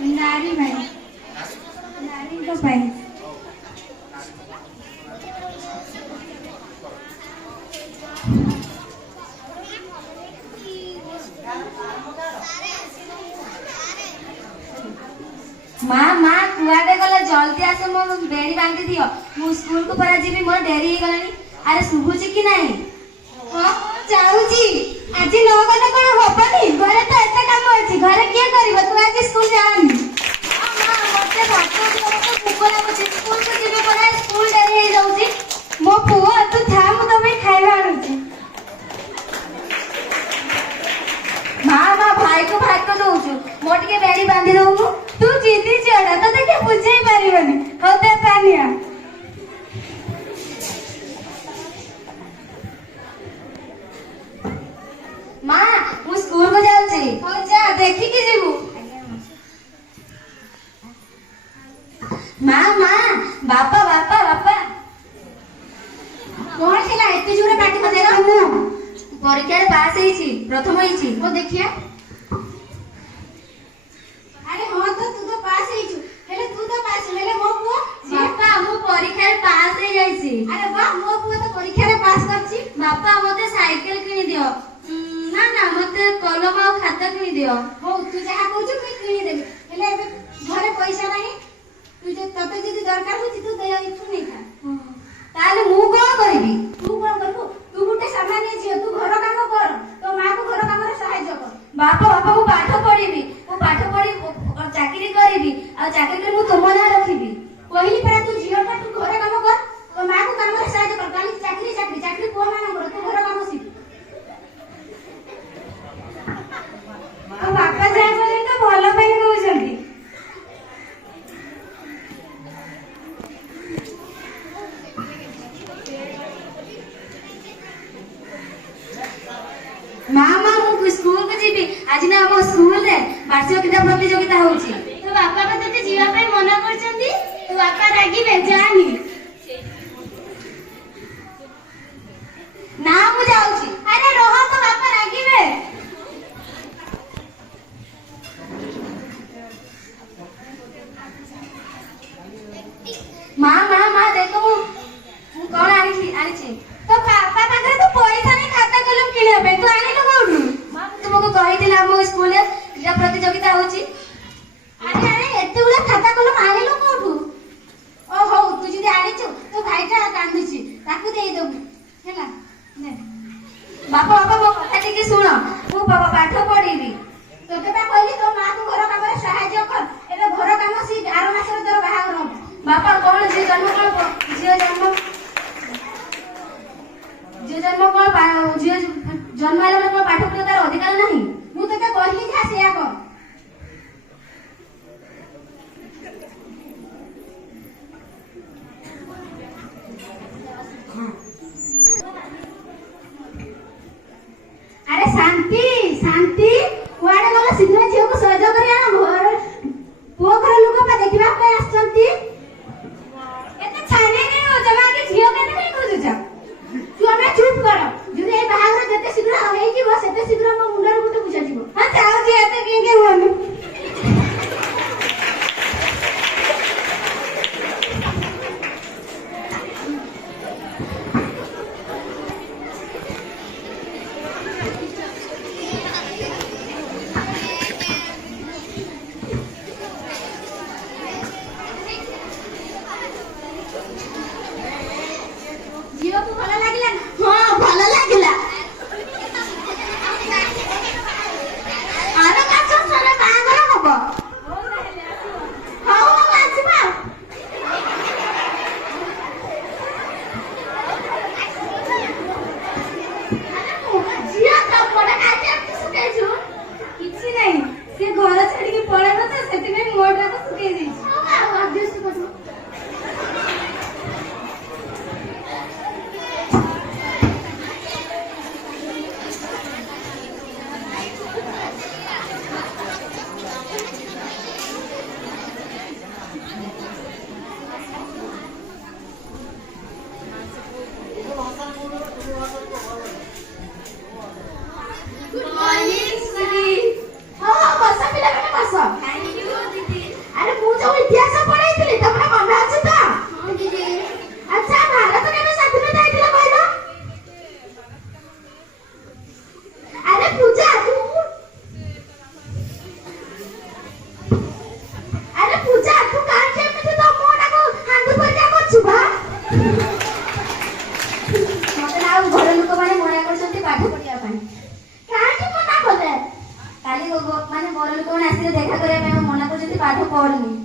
नारी भाई नारी को भाई माँ माँ कुआडे गला जल्दी आस मो बेड़ी बांधी दियो मु स्कूल को परा जीबी मोर डेरी हे गलानी अरे सुबुची कि नाही हां जाउची आज न गले कोन होबनी घरे तो एते काम अछि घरे के करिवो तू आज स्कूल जानी माँ मते भात दियो तो भूख लागुची स्कूल को जीबे परा स्कूल डेरी हे जाउची मो पुओ तू था मु तमे खाइबा आनुची माँ माँ भाई को भात को दउछु मो टिके बेड़ी बांधी दउनु तू जीती चढ़ा तो देखे बुझे ही पारिबनी होते पानिया माँ मु स्कूल को जाउची हो जा देखि के जेबू माँ माँ बापा बापा बापा कोन खेला एते जोरे पाटी को देखा मु परीक्षा रे पास हेछि प्रथम हेछि ओ देखिया अरे हां तो तू तो पास हेछु हेले तू तो पास हेले मो पुओ बापा मु परीक्षा रे पास हे जाईछि अरे वाह मो पुओ तो परीक्षा रे पास करछि बापा मते साइकिल किनि दियो ना ना मते कलम आ खाता किनि दियो हो तू जहा कहू मैं किनि देबी हेले एबे घरे पैसा नाही तू जे तते जदी दरकार होछि तू दया इछु नै खा ताले मु कोन करबी तू कोन करबो तू गुटे सामान्य जियो तू घर काम कर तो मां को घर काम रे सहायता कर बापा बापा मु पाठ पढिबी मु पाठ पढी चाकरी करिबी आ चाकरी करे मु तुम ना रखिबी कहली परा तू जियो का तू घर काम कर तो मां को काम रे सहायता कर काली चाकरी चाकरी चाकरी को मान कर तू घर काम सीख आ बापा जाय बोले तो भलो पई कहउछंती मामा मु स्कूल को जीबी आज ना हम स्कूल रे वार्षिक क्रीड़ा प्रतियोगिता होउची तो बापा का तते जीवा पे मना करचंती तो बापा रागीबे जानी ना मु जाउची अरे रहो तो बापा रागीबे मां मां मां देखो मु कोन आनी तो पापा पाखरे तो पैसा नहीं खाता कलम किने बे तू आनी कोठू मां तुमको कहिदिला हम स्कूल रे क्रीड़ा प्रतियोगिता होची अरे अरे एते गुला खाता कलम आनी कोठू ओ हो तू जदी आनी छु तो भाईटा कांदुची ताकू देई दबु हैला ने बापा बापा मो कथा टिके सुनो मु बाबा पाठ पढीबी तोते बा कहली तो मां को घर काम रे सहायता कर एबे घर काम सी 12 मास रे तोर बाहा हो बापा कोन जे जन्म कोन जे जन्म जन्म आइला बेले पाठ पढ़ियो तार अधिकार नाही मु तते कहली जा सेया कर अरे शांति शांति कुआडे गला शीघ्र झियो को सहयोग ଆରେ ପୂଜା ତୁ କାହିଁକି ଏମିତି ତ ମୁହଁଟାକୁ ହାଣ୍ଡି ପରିକା କରୁଛୁ ବା? ମତେ ନା ଆଉ ଘର ଲୋକମାନେ ମନା କରୁଛନ୍ତି ପାଠ ପଢିବା ପାଇଁ। କାହିଁକି ମନା କଲେ? କାଲି ମାନେ ଘର ଲୋକମାନେ ଆସିଲେ ଦେଖା କରିବା ପାଇଁ ମନା କରୁଛନ୍ତି ପାଠ ପଢନି।